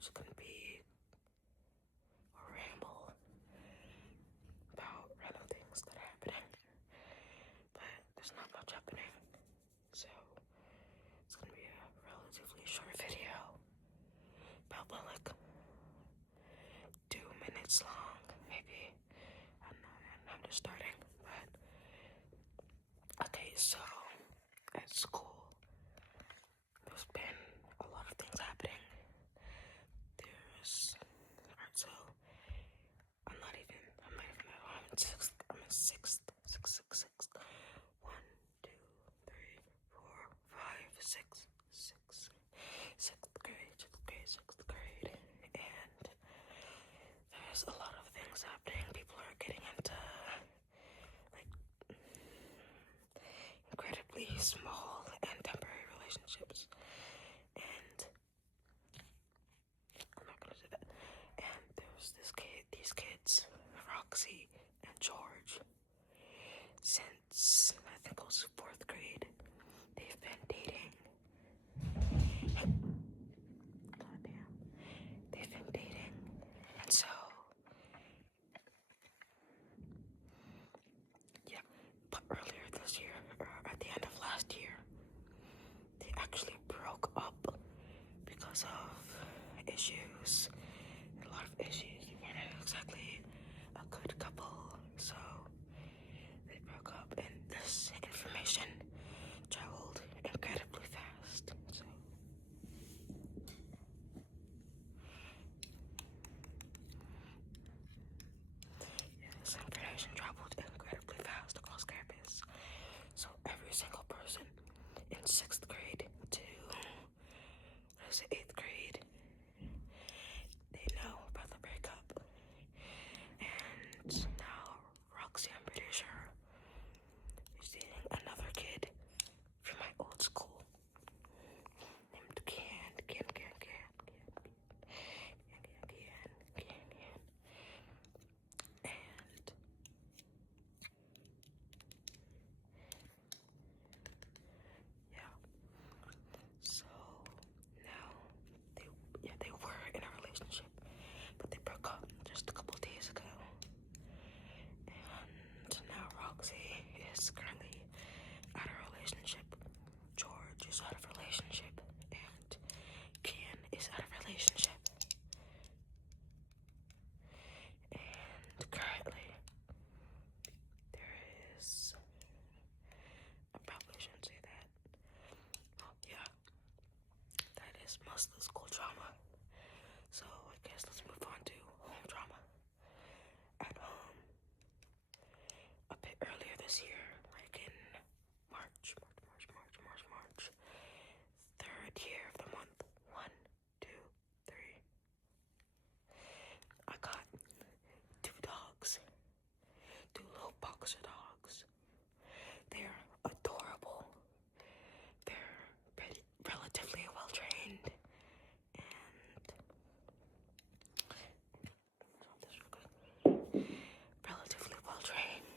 just gonna be a ramble about random things that are happening, but there's not much happening, so it's gonna be a relatively short video, about like 2 minutes long, maybe. I'm just starting, but okay, so at school, there's been a lot of things happening. Alright, so I'm not even I'm in sixth. One, two, three, four, five, six. Sixth grade. And there's a lot of things happening. People are getting into like incredibly small and temporary relationships. And I'm not gonna say that. And there's these kids, Roxy and George, since I think it was 4th grade, they've been dating. Goddamn. They've been dating. And so, yeah. But earlier this year, or at the end of last year, they actually broke up because of issues. A lot of issues. They weren't exactly a good couple. So they broke up, and this information traveled incredibly fast. So yeah, this information traveled incredibly fast across campus. So every single person in 6th grade to 8th grade, they know about the breakup. And now Roxy, I'm pretty sure, is dating another kid from my old school named Can. And yeah, so now they were in a relationship, but they broke up just a couple days ago. And now Roxy is currently out of a relationship. George is out of a relationship, and Ken is out of a relationship. And currently, there is, I probably shouldn't say that. Oh, yeah, that is most of the school drama. So I guess let's move on to home drama. At home, a bit earlier this year, like in March, 3rd year of the month, 1, 2, 3. I got 2 dogs, 2 little boxer dogs. They're adorable. They're relatively well trained,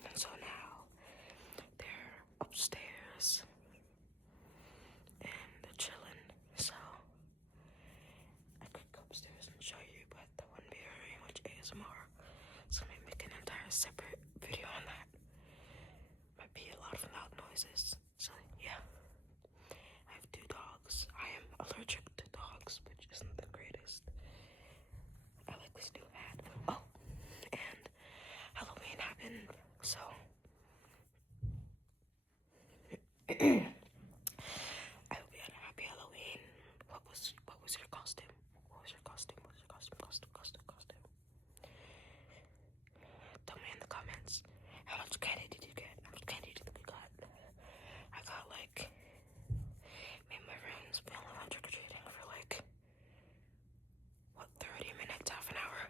and so now they're upstairs and they're chilling. So I could go upstairs and show you, but that wouldn't be very much ASMR. So maybe make an entire separate video on that. Might be a lot of loud noises. So yeah, I have 2 dogs. I am allergic to dogs, which isn't the greatest. I like this new hat. Oh, and Halloween happened, so I hope you had a happy Halloween. What was your costume? Costume? Tell me in the comments. How much candy did you get? How much candy did we got? I got like, me and my friends, we only went trick-or-treating for like, 30 minutes, half an hour.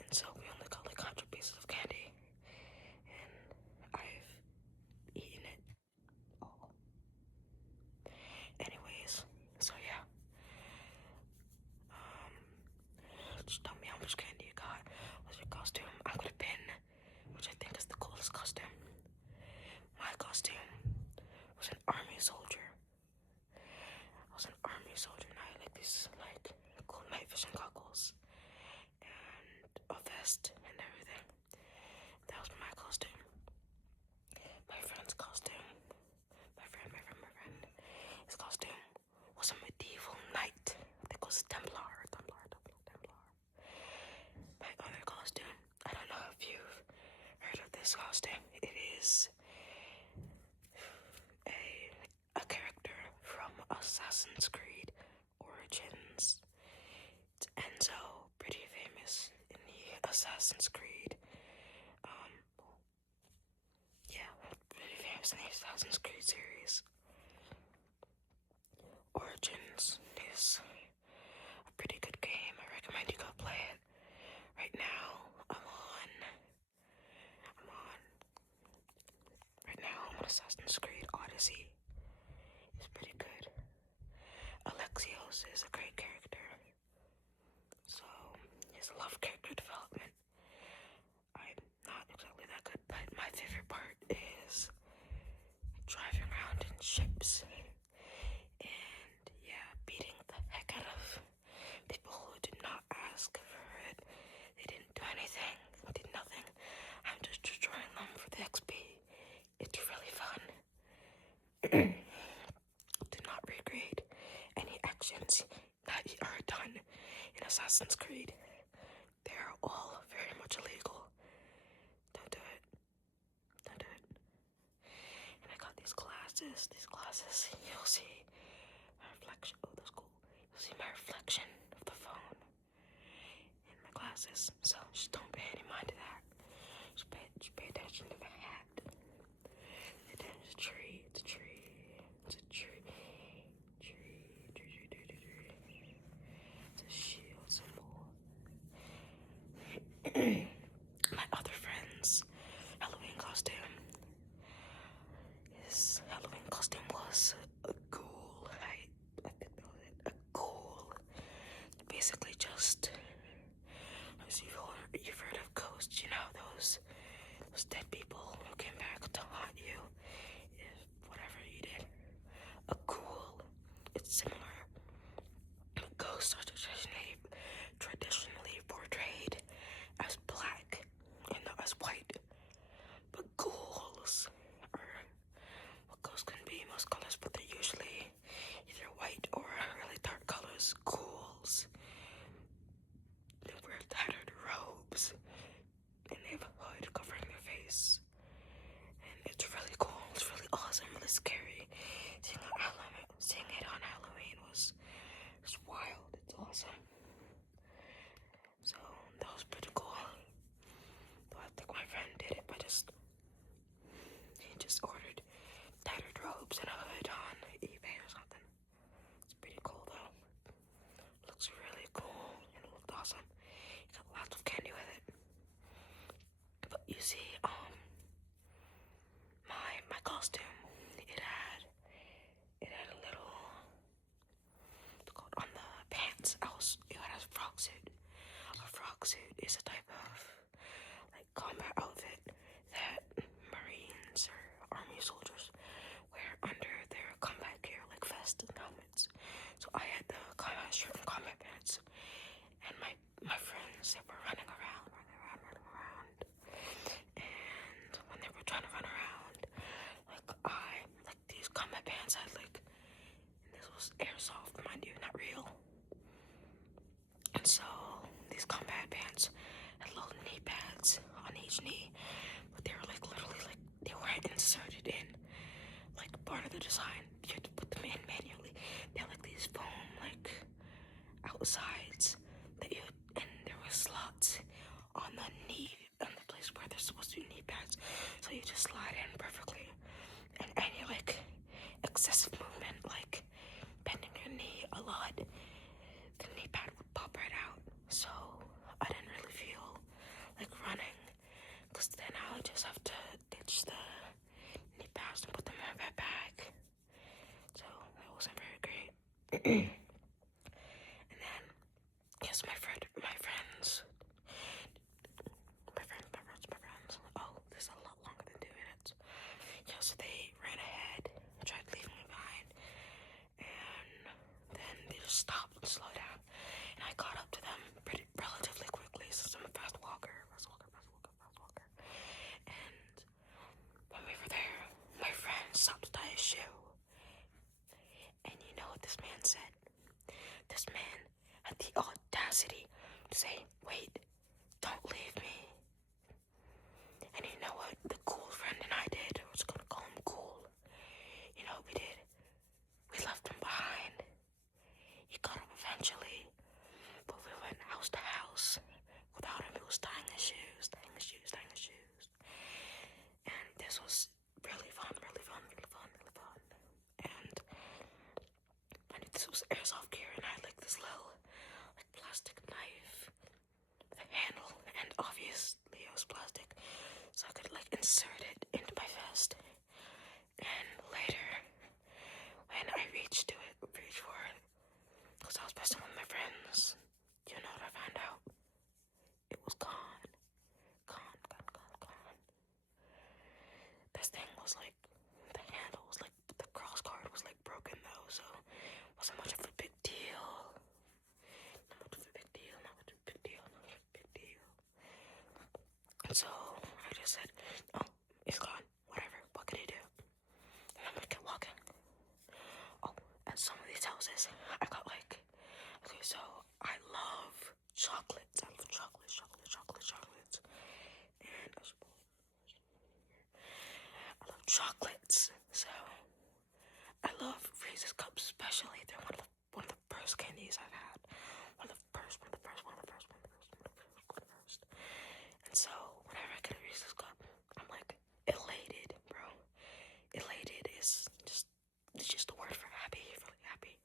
And so we only got like 100 pieces of candy. And I've eaten it fishing goggles and a vest and everything. That was my costume. My friend's costume. My friend. His costume was a medieval knight. I think it was a Templar. My other costume, I don't know if you've heard of this costume. It is a character from Assassin's Creed Origins. It's Enzo, pretty famous in the Assassin's Creed. Pretty famous in the Assassin's Creed series. Origins is a pretty good game. I recommend you go play it. Right now, I'm on Assassin's Creed Odyssey. It's pretty good. Alexios is a great character. So, his love character development. I'm not exactly that good, but my favorite part is driving around in ships and beating the heck out of people who did not ask for it. They didn't do anything, did nothing. I'm just destroying them for the XP. It's really fun. Do not recreate any actions that are done in Assassin's Creed. They are all very much illegal. Don't do it. And I got these glasses. You'll see my reflection. Oh, that's cool. You'll see my reflection of the phone in my glasses. So just don't pay any mind to that. Just pay attention to the hat. And then it's a tree. It's a shield symbol. My other friend's Halloween costume was a ghoul. I think that was it. A ghoul. Basically just, as you've heard of ghosts, you know, those dead people who came back to haunt you if whatever you did. A ghoul, it's similar. Ghosts are traditionally portrayed as black and not as white. But ghouls are, well, ghosts can be most colors, but they're usually either white or really dark colors. Ghouls, they wear tattered robes and they have a hood covering their face. And it's really cool, it's really awesome, really scary. Seeing it on Halloween was wild, it's awesome. So that was pretty cool. Though I think my friend did it by he just ordered tattered robes and a hood on eBay or something. It's pretty cool though. Looks really cool and it looked awesome. He got lots of candy with it. But you see, my costume, it had a little, on the pants, it had a frog suit. A frog suit is a type of combat outfit that Marines or Army soldiers wear under their combat gear, like vests and helmets. So I had the combat shirt and combat pants, and my friends, they were running around, and when they were trying to run around, these combat pants had and this was airsoft, mind you, not real. And so these combat pants had little knee pads on each knee, but they were literally they weren't inserted in part of the design. You had to put them in manually. They had these foam outsides and there were slots on the place where there's supposed to be knee pads, so you just slide in perfectly. And any excessive movement, bending your knee a lot, the knee pad would pop right out. So I didn't really feel like running, because then I would just have to ditch the knee pads and put them in my bag. So that wasn't very great. And then, yes, my friends. Oh, this is a lot longer than 2 minutes. Yeah, so they ran ahead, tried leaving me behind, and then they just stopped and slowed down. And I caught up to them relatively quickly since I'm a fast walker. And when we were there, my friend stopped to tie his shoe. And you know what this man said? This man had the audacity to say, "Wait, don't leave me." And you know what the cool friend and I did? I was gonna call him cool. You know what we did? We left him behind. He got up eventually, but we went house to house without him. He was tying his shoes. And this was really fun. And this was airsoft gear, and I had like this little plastic knife with a handle, and obviously it was plastic, so I could insert it into my vest. And later, when I reached for it, because I was messing with my friends, you know what I found out? It was gone. This thing was the handle was the cross guard was broken though, so it wasn't much of a big deal. Not much of a big deal. And so I just said, "Oh, it's gone. Whatever. What can you do?" And I'm kept walking. Oh, at some of these houses, I got okay, so I love chocolates. I love chocolates. And I love chocolates. So I love Reese's cups, especially. They're one of the first candies I've had. One of the first. And so whenever I get a Reese's cup, I'm elated, bro. Elated is just the word for happy, really happy.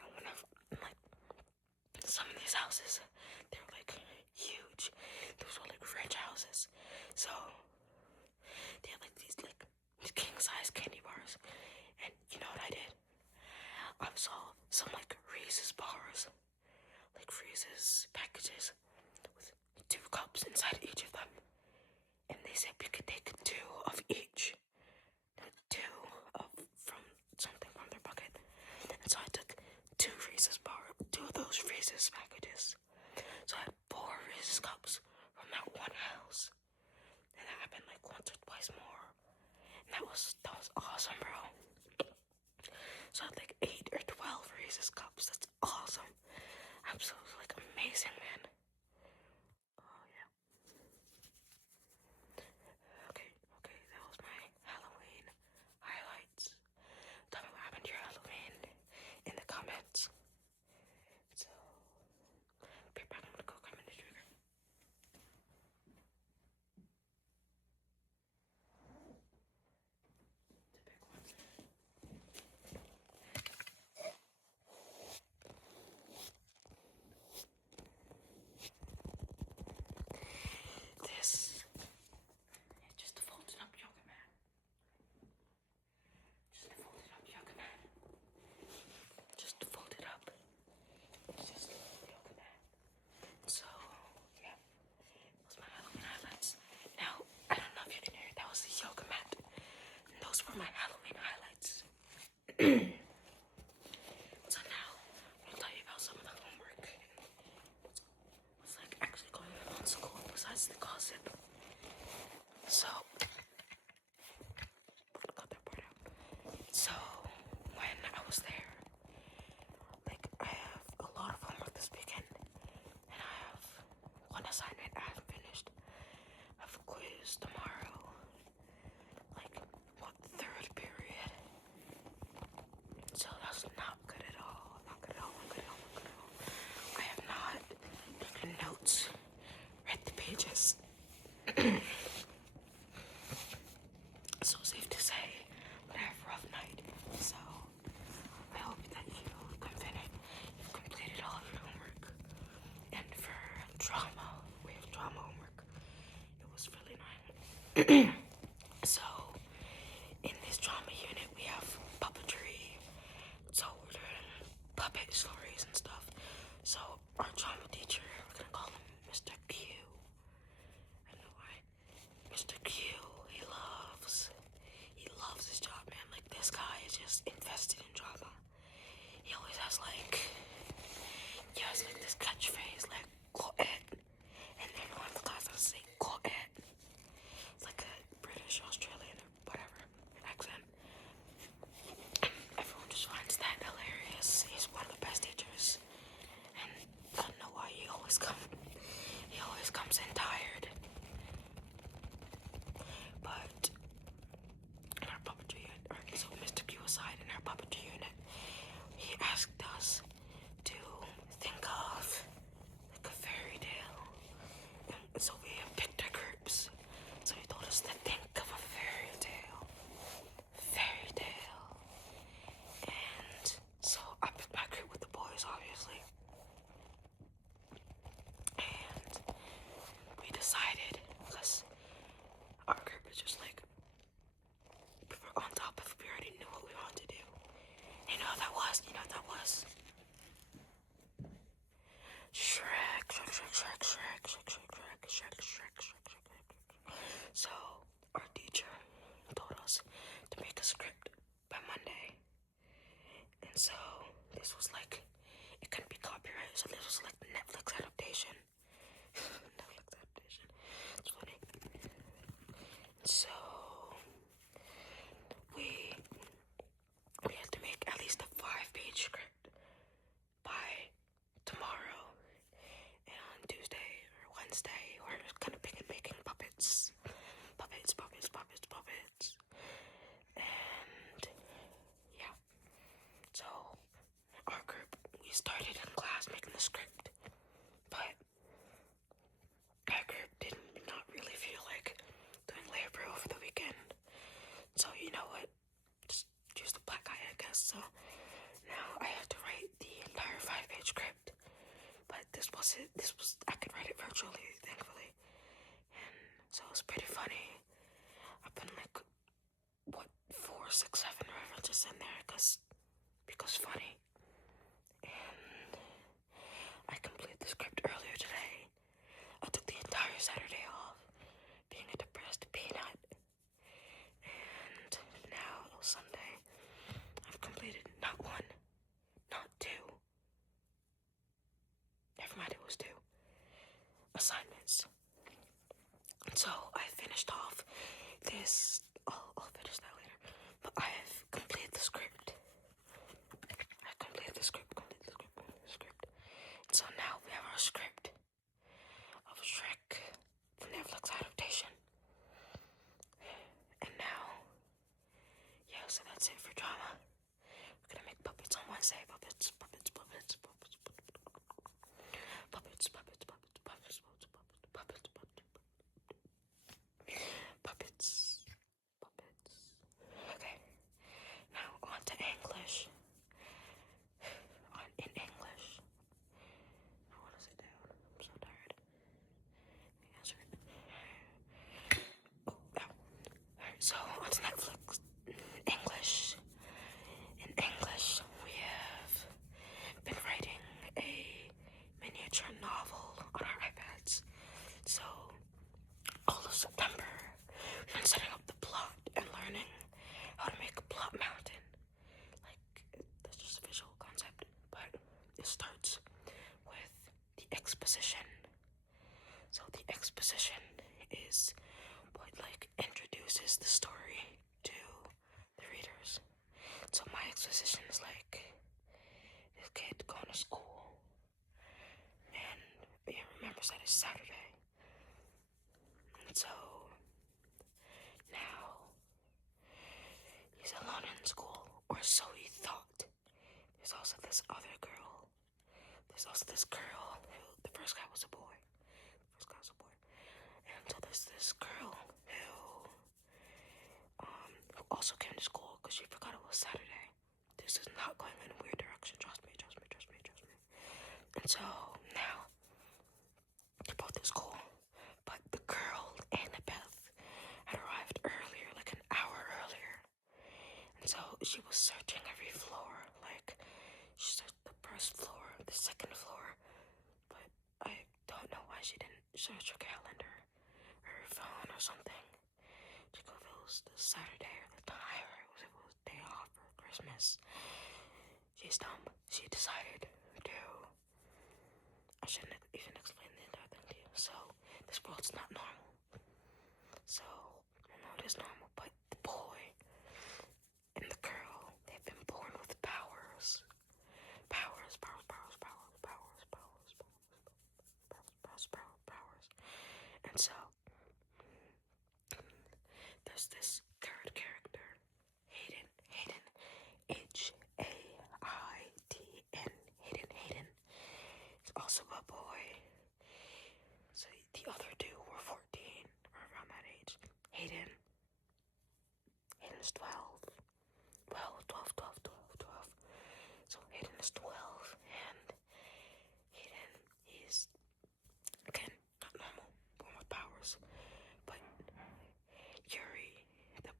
And whenever some of these houses, they're huge. Those were rich houses. So they had these king size candy bars. And you know what I did? I saw some Reese's bars, Reese's packages with 2 cups inside each of them. And they said we could take 2 of each. 2 from something from their bucket. And so I took 2 of those Reese's packages. So I had 4 Reese's cups from that one house. And that happened once or twice more. And that was awesome, bro. So I had 8 or 12 Reese's cups. That's awesome. Absolutely amazing, man. Oh yeah. Okay, that was my Halloween highlights. Tell me what happened to your Halloween in the comments. So, be back. I'm gonna go grab the trigger. This is just a folded up yoga mat. Just fold it up. It's just a yoga mat. So, yeah. That was my Halloween highlights. Now, I don't know if you can hear it. That was the yoga mat. And those were my Halloween highlights. So now, I'm going to tell you about some of the homework. What's actually going on in school besides the gossip. So, cut that part out. So, when I was there, I have a lot of homework this weekend, and I have one assignment I haven't finished. I have a quiz tomorrow, third period. So that's not good at all. I have not taken notes, read the pages. So safe to say, but I have a rough night. So I hope that you've completed all of your homework. And for drama, we have drama homework. It was really nice. So in this drama unit, we have puppetry. So we're doing puppet stories and stuff. So our drama teacher, we're gonna call him Mr. Q. I know why. Mr. Q, he loves his job, man. This guy is just invested in drama. He always has this catchphrase, like, go ahead. And everyone forgot to say, go ahead. It's like a British, Australian, or whatever accent. Everyone just finds that hilarious. He's one of the best teachers. And I don't know why he always comes in tired. But in our puppetry unit, so Mr. Q aside, in our puppetry unit, he asked us to think of like a fairy tale. And so we picked our groups. So he told us to think of a fairy tale. And so I picked my group with the boys, obviously. And we decided, because our group is just like, we were on top of it, we already knew what we wanted to do. You know what that was? Shrek. So our teacher told us to make a script by Monday. And so this was like, it couldn't be copyrighted, so this was like the Netflix adaptation. It's funny. So we had to make at least a 5-page script by tomorrow. And on Tuesday or Wednesday, we're gonna begin making puppets. And yeah. So our group, we started in class making the script, but our group did not really feel like doing labor over the weekend. So you know what? Just choose the black guy, I guess. So now I have to write the entire 5-page script. But this was I could write it virtually, thankfully. And so it was pretty funny. I put like, 4, 6, 7 references in there because funny. And I completed the script earlier today. I took the entire Saturday off, being a depressed peanut. And now it was Sunday. I've completed not 1, not 2. Never mind, it was 2 assignments. And so I finished off this. I'll finish that later. But I have completed the script. So now we have our script of Shrek, the Netflix adaptation. And now, yeah, so that's it for drama. We're gonna make puppets on Wednesday. Puppets. Okay, now on to English. In English. I want to sit down. I'm so tired. Alright, so on to Netflix. English. In English, we have been writing a miniature novel on our iPads. So all of September, we've been setting up the plot and learning how to make a plot mountain. Like, that's just a visual concept, but it starts with the exposition. So the exposition is what like introduces the story to the readers. So my exposition is like this kid going to school and he remembers that it's Saturday. And so now he's alone in school, or so he thought. There's also this other girl. There's also this girl who, the first guy was a boy. And so there's this girl who also came to school because she forgot it was Saturday. This is not going in a weird direction. Trust me. And so now they're both at school, but the girl, Annabeth, had arrived earlier, like an hour earlier. And so she was searching every floor. Like, she searched the first floor, the second floor, but I don't know why she didn't search her calendar or her phone or something. Check if it was the Saturday or the time, or if it was day off or Christmas. She's dumb. She decided to I shouldn't even explain the entire thing to you. So, this world's not normal. So, no, it is normal, but the boy and the girl, they've been born with powers. Powers, powers, powers, powers, powers, powers, powers, powers, powers, powers. And so, there's this third character, Hayden, Haidn, Hayden. He's also a boy. So the other two were 14, or around that age. Hayden's 12. Well, 12. So Hayden is 12, and Hayden is, again, not normal, born with powers. But Yuri, the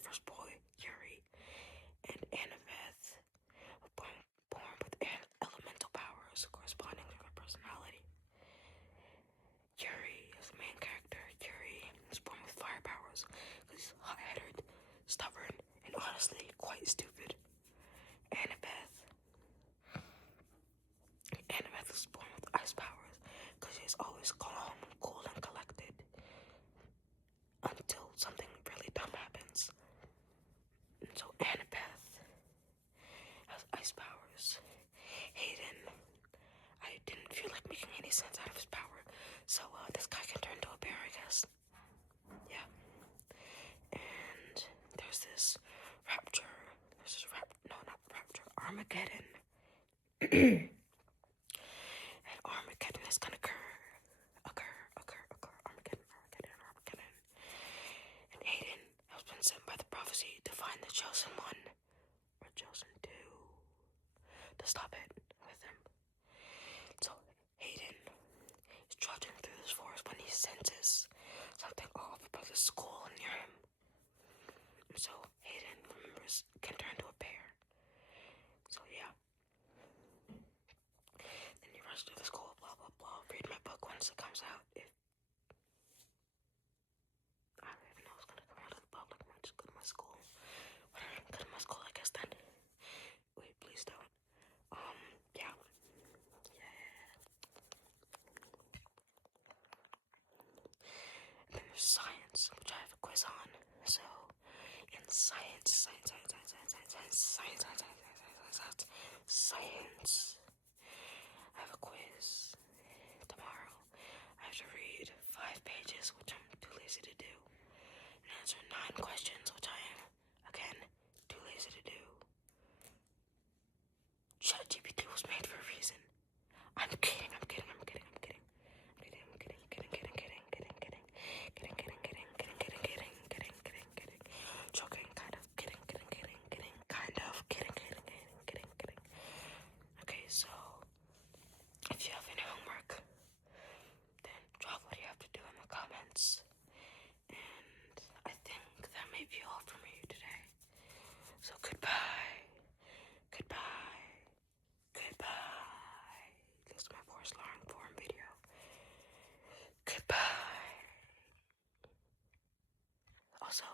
first boy, Yuri, and Annabeth were born with elemental powers corresponding to their personality. Yuri is the main character. Yuri is born with fire powers because he's hot-headed, stubborn, and honestly quite stupid. Annabeth is born with ice powers because she's always calm, cool, and collected until something really dumb happens. And so Annabeth has ice powers. Hayden, I didn't feel like making any sense out of his power, so this guy can turn into a bear, I guess. Yeah. And there's this rapture. Armageddon. And Armageddon is gonna occur. Armageddon. And Hayden has been sent by the prophecy to find the chosen one, or chosen two, to stop it with him. So Hayden is trudging through this forest when he senses something off about the school near him. And so Hayden can turn to a bear. So yeah. Then you rush to the school, blah blah blah. Read my book once it comes out. I don't even know it's gonna come out in the public. I might just go to my school. Whatever, go to my school, I guess then. Wait, please don't. Yeah. And then there's science, which I have a quiz on. So, in science, I have a quiz tomorrow. I have to read 5 pages, which I'm too lazy to do, and answer 9 questions, which I am, again, too lazy to do. ChatGPT was made for a reason. I'm kidding. Joking, kind of, kidding, Okay, so, if you have any homework, then drop what you have to do in the comments. And I think that may be all from me today. So goodbye. This is my first long form video. Goodbye. Also,